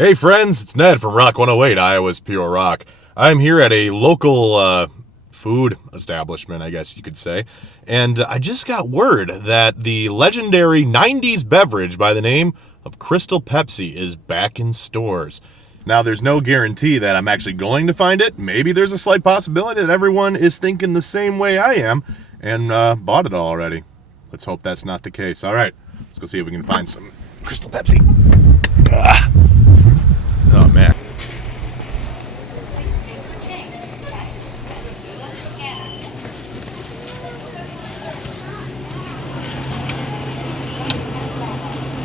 Hey friends, it's Ned from Rock 108, Iowa's Pure Rock. I'm here at a local food establishment, I guess you could say, and I just got word that the legendary 90s beverage by the name of Crystal Pepsi is back in stores. Now, there's no guarantee that I'm actually going to find it. Maybe there's a slight possibility that everyone is thinking the same way I am and bought it already. Let's hope that's not the case. All right, let's go see if we can find some Crystal Pepsi. Oh, man.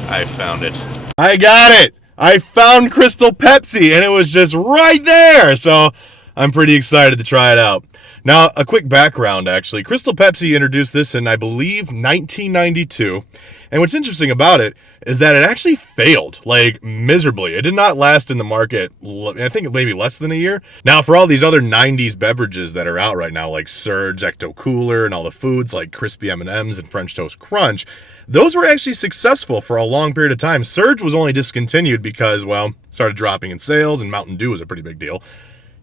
I found it. I got it! I found Crystal Pepsi, and it was just right there! So, I'm pretty excited to try it out. Now, a quick background, actually. Crystal Pepsi introduced this in, I believe, 1992. And what's interesting about it is that it actually failed, like, miserably. It did not last in the market, I think maybe less than a year. Now, for all these other 90s beverages that are out right now, like Surge, Ecto Cooler, and all the foods like crispy M&Ms and French Toast Crunch, those were actually successful for a long period of time. Surge was only discontinued because, well, started dropping in sales, and Mountain Dew was a pretty big deal.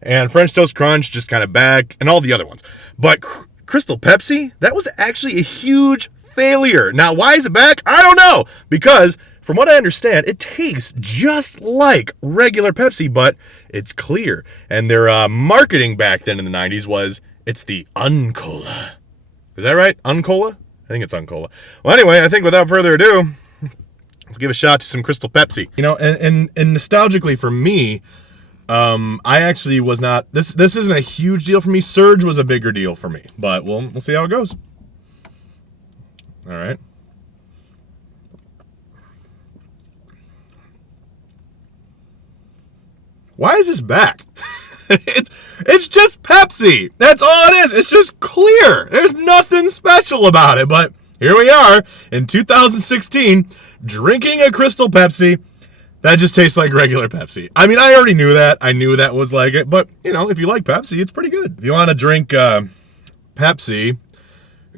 And French Toast Crunch just kind of back, and all the other ones. But Crystal Pepsi, that was actually a huge failure. Now, why is it back? I don't know. Because, from what I understand, it tastes just like regular Pepsi, but it's clear. And their marketing back then in the 90s was, it's the Uncola. Is that right? Uncola? I think it's Uncola. Well, anyway, I think without further ado, let's give a shot to some Crystal Pepsi. You know, and nostalgically for me, I actually was not, this isn't a huge deal for me. Surge was a bigger deal for me, but we'll see how it goes. All right. Why is this back? It's just Pepsi. That's all it is. It's just clear. There's nothing special about it, but here we are in 2016 drinking a Crystal Pepsi. That just tastes like regular Pepsi. I mean, I already knew that. I knew that was like it. But, you know, if you like Pepsi, it's pretty good. If you want to drink Pepsi,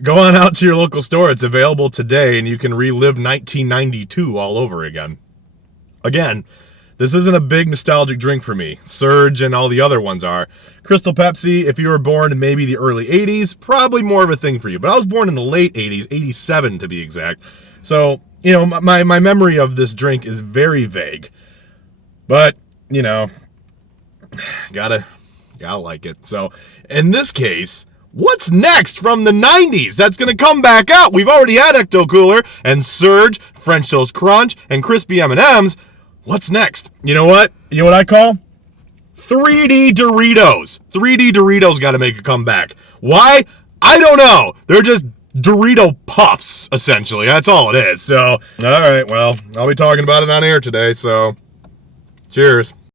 go on out to your local store. It's available today, and you can relive 1992 all over again. Again, this isn't a big nostalgic drink for me. Surge and all the other ones are. Crystal Pepsi, if you were born in maybe the early 80s, probably more of a thing for you. But I was born in the late 80s, 87 to be exact. So, you know, my memory of this drink is very vague. But, you know, gotta like it. So, in this case, what's next from the 90s that's gonna come back out? We've already had Ecto Cooler and Surge, French Toast Crunch, and crispy M&Ms. What's next? You know what? You know what I call? 3D Doritos. 3D Doritos gotta make a comeback. Why? I don't know. They're just Dorito Puffs, essentially. That's all it is. So, all right, well, I'll be talking about it on air today, so cheers.